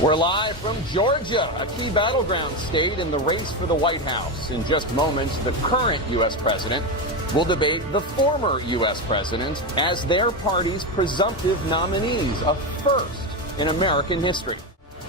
We're live from Georgia, a key battleground state in the race for the White House. In just moments, the current U.S. president will debate the former U.S. president as their party's presumptive nominees, a first in American history.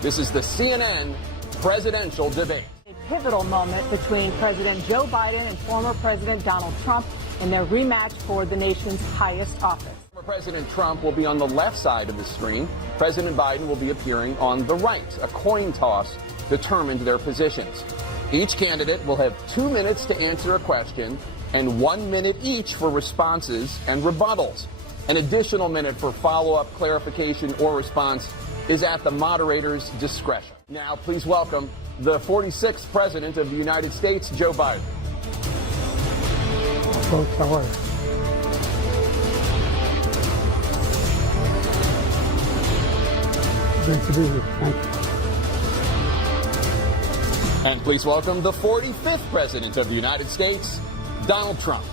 This is the CNN presidential debate. A pivotal moment between President Joe Biden and former President Donald Trump in their rematch for the nation's highest office. President Trump will be on the left side of the screen. President Biden will be appearing on the right. A coin toss determined their positions. Each candidate will have 2 minutes to answer a question and 1 minute each for responses and rebuttals. An additional minute for follow-up, clarification, or response is at the moderator's discretion. Now, please welcome the 46th President of the United States, Joe Biden. Folks, how are you? Great to be here. Thank you. And please welcome the 45th President of the United States, Donald Trump.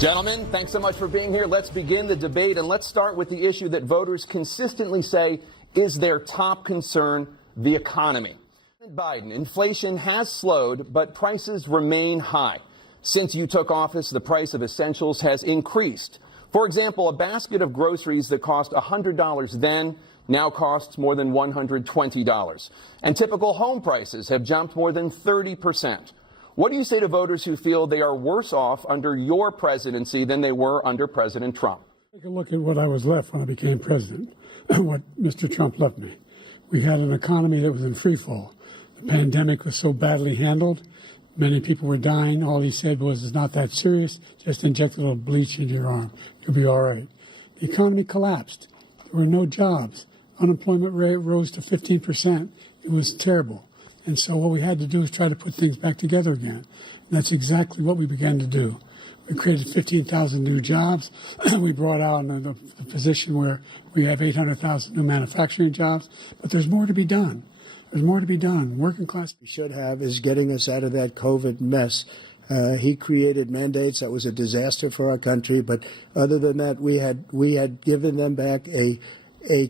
Gentlemen, thanks so much for being here. Let's begin the debate, and let's start with the issue that voters consistently say is their top concern, the economy. Biden, inflation has slowed, but prices remain high. Since you took office, the price of essentials has increased. For example, a basket of groceries that cost $100 then now costs more than $120. And typical home prices have jumped more than 30%. What do you say to voters who feel they are worse off under your presidency than they were under President Trump? Take a look at what I was left when I became president, what Mr. Trump left me. We had an economy that was in free fall. The pandemic was so badly handled. Many people were dying. All he said was, it's not that serious. Just inject a little bleach into your arm. You'll be all right. The economy collapsed. There were no jobs. Unemployment rate rose to 15%. It was terrible. And so what we had to do is try to put things back together again. And that's exactly what we began to do. We created 15,000 new jobs. We brought out the position where we have 800,000 new manufacturing jobs. But there's more to be done. There's more to be done. Working class. We should have is getting us out of that COVID mess. He created mandates that was a disaster for our country. But other than that, we had given them back a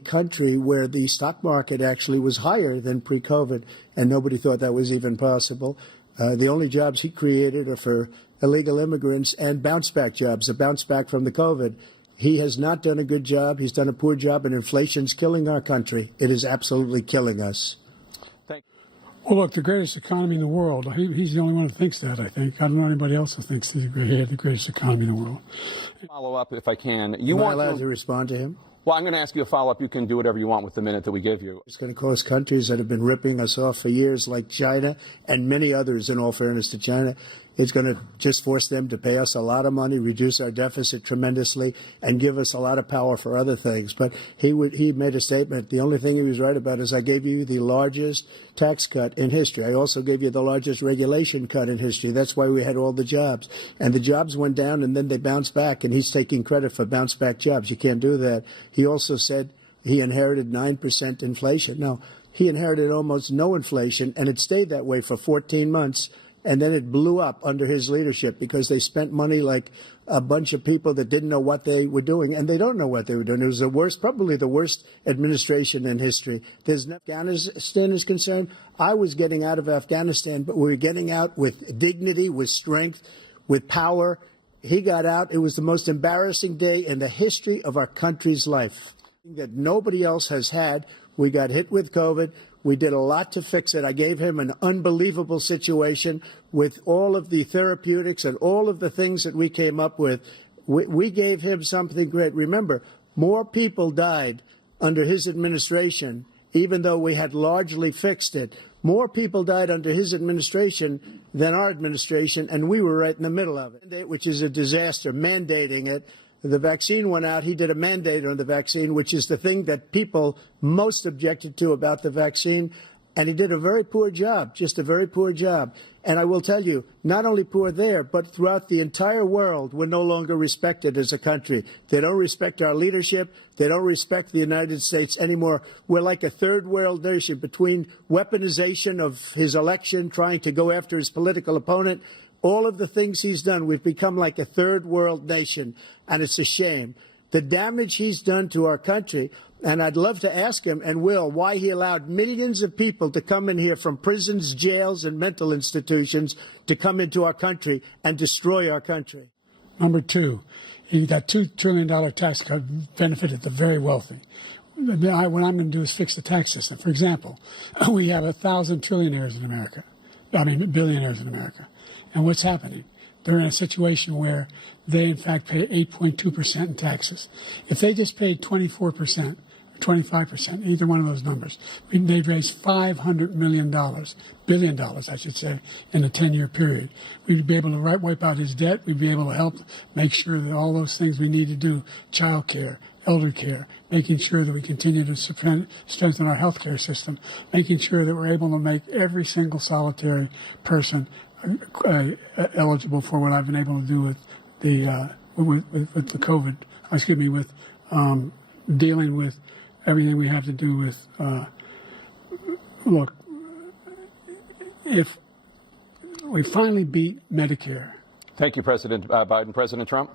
country where the stock market actually was higher than pre-COVID, and nobody thought that was even possible. The only jobs he created are for illegal immigrants and bounce-back jobs, a bounce-back from the COVID. He has not done a good job. He's done a poor job, and inflation's killing our country. It is absolutely killing us. Well, look, the greatest economy in the world, he's the only one who thinks that, I think. I don't know anybody else who thinks he had the greatest economy in the world. Follow up, if I can. Am I allowed to respond to him? Well, I'm going to ask you a follow-up. You can do whatever you want with the minute that we give you. It's going to cost countries that have been ripping us off for years, like China and many others, in all fairness to China. It's going to just force them to pay us a lot of money, reduce our deficit tremendously, and give us a lot of power for other things. But he made a statement. The only thing he was right about is I gave you the largest tax cut in history. I also gave you the largest regulation cut in history. That's why we had all the jobs. And the jobs went down, and then they bounced back, and he's taking credit for bounce-back jobs. You can't do that. He also said he inherited 9% inflation. No, he inherited almost no inflation, and it stayed that way for 14 months. And then it blew up under his leadership because they spent money like a bunch of people that didn't know what they were doing, and they don't know what they were doing. It was the worst, probably the worst administration in history. There's no Afghanistan is concerned. I was getting out of Afghanistan, but we were getting out with dignity, with strength, with power. He got out. It was the most embarrassing day in the history of our country's life that nobody else has had. We got hit with COVID. We did a lot to fix it. I gave him an unbelievable situation with all of the therapeutics and all of the things that we came up with. We gave him something great. Remember, more people died under his administration, even though we had largely fixed it. More people died under his administration than our administration, and we were right in the middle of it, which is a disaster, mandating it. The vaccine went out. He did a mandate on the vaccine, which is the thing that people most objected to about the vaccine. And he did a very poor job, just a very poor job. And I will tell you, not only poor there, but throughout the entire world, we're no longer respected as a country. They don't respect our leadership. They don't respect the United States anymore. We're like a third world nation between weaponization of his election, trying to go after his political opponent. all of the things he's done. We've become like a third world nation, and it's a shame. The damage he's done to our country, and I'd love to ask him, and will, why he allowed millions of people to come in here from prisons, jails, and mental institutions to come into our country and destroy our country. Number two, that $2 trillion tax cut benefited the very wealthy. What I'm going to do is fix the tax system. For example, we have 1,000 billionaires in America. And what's happening? They're in a situation where they, in fact, pay 8.2% in taxes. If they just paid 24%, 25%, either one of those numbers, they'd raise $500 billion, I should say, in a 10-year period. We'd be able to wipe out his debt. We'd be able to help make sure that all those things we need to do, child care, elder care, making sure that we continue to strengthen our health care system, making sure that we're able to make every single solitary person eligible for what I've been able to do with the COVID, with dealing with everything we have to do with, look, if we finally beat Medicare. Thank you, President Biden. President Trump?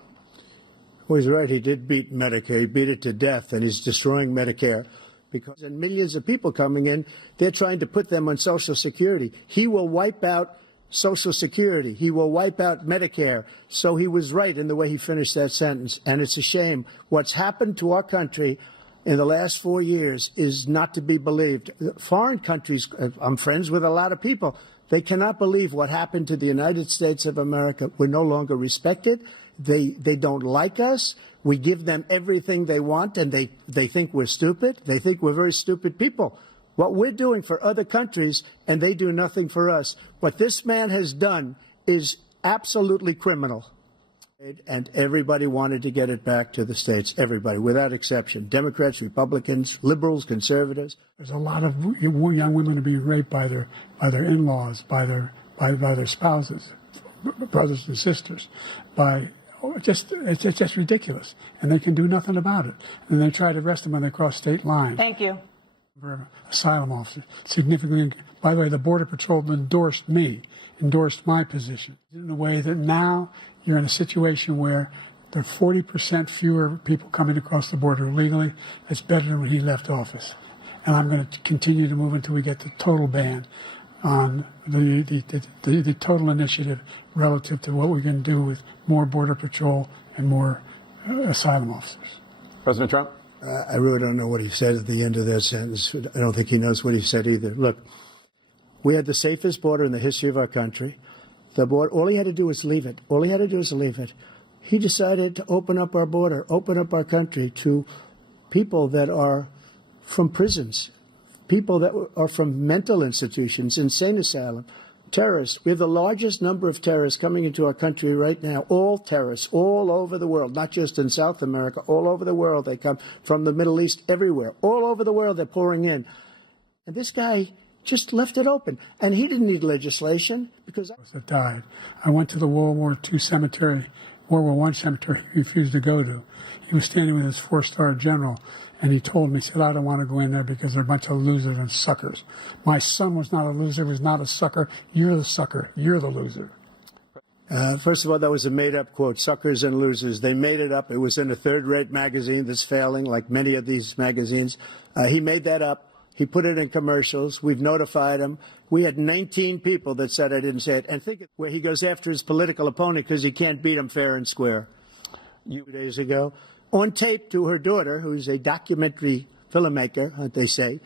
Well, he's right. He did beat Medicare. He beat it to death, and he's destroying Medicare because and millions of people coming in, they're trying to put them on Social Security. He will wipe out Social Security. He will wipe out Medicare. So he was right in the way he finished that sentence, and it's a shame. What's happened to our country in the last 4 years is not to be believed. Foreign countries, I'm friends with a lot of people, they cannot believe what happened to the United States of America. We're no longer respected. They don't like us. We give them everything they want, and they think we're stupid. They think we're very stupid people. What we're doing for other countries, and they do nothing for us. What this man has done is absolutely criminal. And everybody wanted to get it back to the states, everybody, without exception. Democrats, Republicans, liberals, conservatives. There's a lot of young women being raped by their in-laws, by their spouses, brothers and sisters, it's just ridiculous. And they can do nothing about it. And they try to arrest them when they cross state lines. Thank you. Asylum officer, significantly. By the way, the Border Patrol endorsed my position in a way that now you're in a situation where there are 40% fewer people coming across the border illegally. That's better than when he left office. And I'm going to continue to move until we get the total ban on the total initiative relative to what we can do with more Border Patrol and more asylum officers. President Trump? I really don't know what he said at the end of that sentence. I don't think he knows what he said either. Look, we had the safest border in the history of our country. The border, all he had to do was leave it. All he had to do was leave it. He decided to open up our border, open up our country to people that are from prisons, people that are from mental institutions, insane asylum, terrorists. We have the largest number of terrorists coming into our country right now, all terrorists, all over the world, not just in South America, all over the world. They come from the Middle East, everywhere. All over the world, they're pouring in. And this guy just left it open. And he didn't need legislation because that died. I went to the World War I cemetery he refused to go to. He was standing with his 4-star general, and he told me, he said, I don't want to go in there because they're a bunch of losers and suckers. My son was not a loser, was not a sucker. You're the sucker. You're the loser. First of all, that was a made-up quote, suckers and losers. They made it up. It was in a third-rate magazine that's failing, like many of these magazines. He made that up. He put it in commercials. We've notified him. We had 19 people that said I didn't say it. And think where he goes after his political opponent because he can't beat him fair and square. 2 days ago, on tape to her daughter, who's a documentary filmmaker, they say.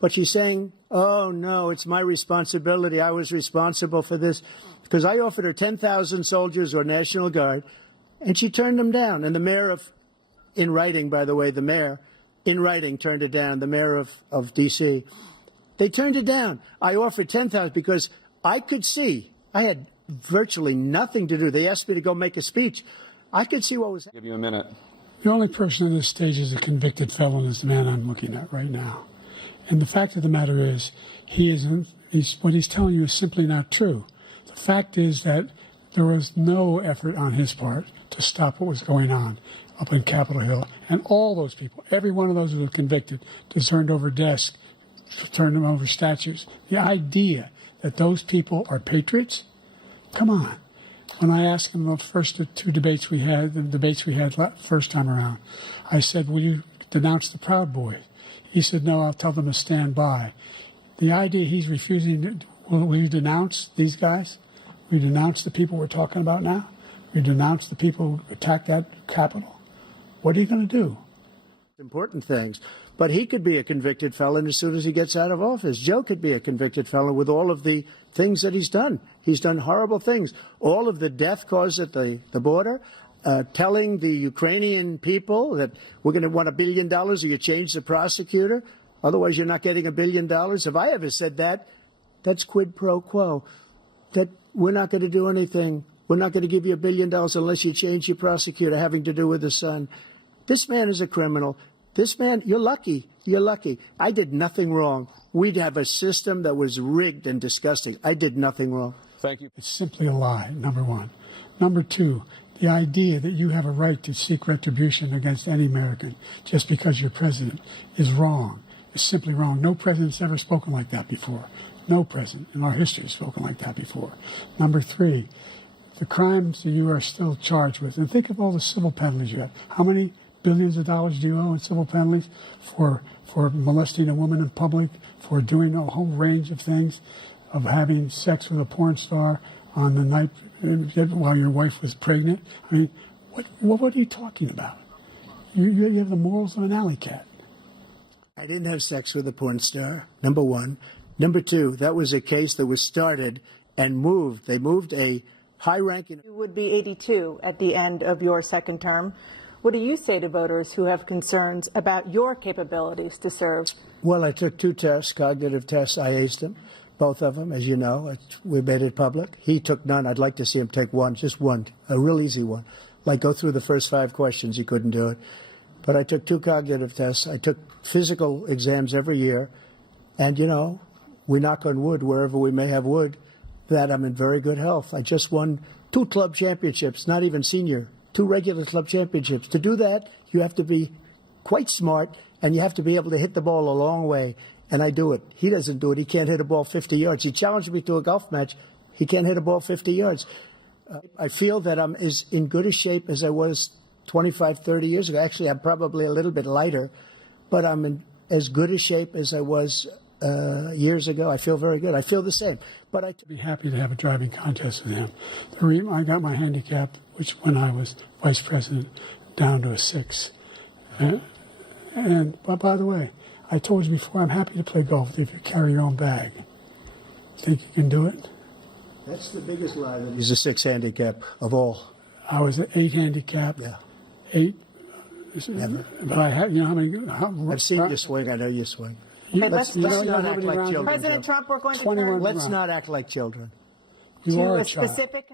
But she's saying, oh, no, it's my responsibility. I was responsible for this. Because I offered her 10,000 soldiers or National Guard, and she turned them down. And the mayor in writing, by the way, the mayor in writing turned it down, the mayor of D.C. They turned it down. I offered 10,000 because I could see. I had virtually nothing to do. They asked me to go make a speech. I could see what was happening. Give you a minute. The only person on this stage is a convicted felon is the man I'm looking at right now. And the fact of the matter is, what he's telling you is simply not true. The fact is that there was no effort on his part to stop what was going on up in Capitol Hill. And all those people, every one of those who were convicted, turned over desks, turned them over statues. The idea that those people are patriots? Come on. When I asked him the first two debates we had, the debates we had first time around, I said, will you denounce the Proud Boys? He said, no, I'll tell them to stand by. The idea he's refusing, will you denounce these guys? Will you denounce the people we're talking about now? Will you denounce the people who attacked that Capitol? What are you going to do? Important things. But he could be a convicted felon as soon as he gets out of office. Joe could be a convicted felon with all of the things that he's done. He's done horrible things. All of the death caused at the border, telling the Ukrainian people that we're going to want $1 billion or you change the prosecutor. Otherwise, you're not getting $1 billion. If I ever said that, that's quid pro quo. That we're not going to do anything. We're not going to give you $1 billion unless you change your prosecutor having to do with the son. This man is a criminal. This man, you're lucky. You're lucky. I did nothing wrong. We'd have a system that was rigged and disgusting. I did nothing wrong. Thank you. It's simply a lie, number one. Number two, the idea that you have a right to seek retribution against any American just because you're president is wrong. It's simply wrong. No president's ever spoken like that before. No president in our history has spoken like that before. Number three, the crimes that you are still charged with, and think of all the civil penalties you have. How many billions of dollars do you owe in civil penalties for molesting a woman in public, for doing a whole range of things, of having sex with a porn star on the night while your wife was pregnant? I mean, what are you talking about? You have the morals of an alley cat. I didn't have sex with a porn star, number one. Number two, that was a case that was started and moved. They moved a high-ranking... You would be 82 at the end of your second term. What do you say to voters who have concerns about your capabilities to serve? Well, I took 2 tests, cognitive tests. I aced them, both of them, as you know. We made it public. He took none. I'd like to see him take one, just one, a real easy one. Like go through the first 5 questions. He couldn't do it. But I took 2 cognitive tests. I took physical exams every year. And, you know, we knock on wood wherever we may have wood, that I'm in very good health. I just won 2 club championships, not even senior. 2 regular club championships. To do that, you have to be quite smart, and you have to be able to hit the ball a long way, and I do it. He doesn't do it. He can't hit a ball 50 yards. He challenged me to a golf match. He can't hit a ball 50 yards. I feel that I'm as in good a shape as I was 25, 30 years ago. Actually, I'm probably a little bit lighter, but I'm in as good a shape as I was years ago. I feel very good. I feel the same. But I'd be happy to have a driving contest with him. I got my handicap, which when I was vice president, down to a 6. But by the way, I told you before, I'm happy to play golf if you carry your own bag. Think you can do it? That's the biggest lie. That he's a 6 handicap of all. I was an 8 handicap. Yeah. 8. Never. But I had, you know, how many? I've seen you swing. I know you swing. Let's not act like children. President Trump, we're going to 21 turn Let's not act like children. You to are a a child. specific...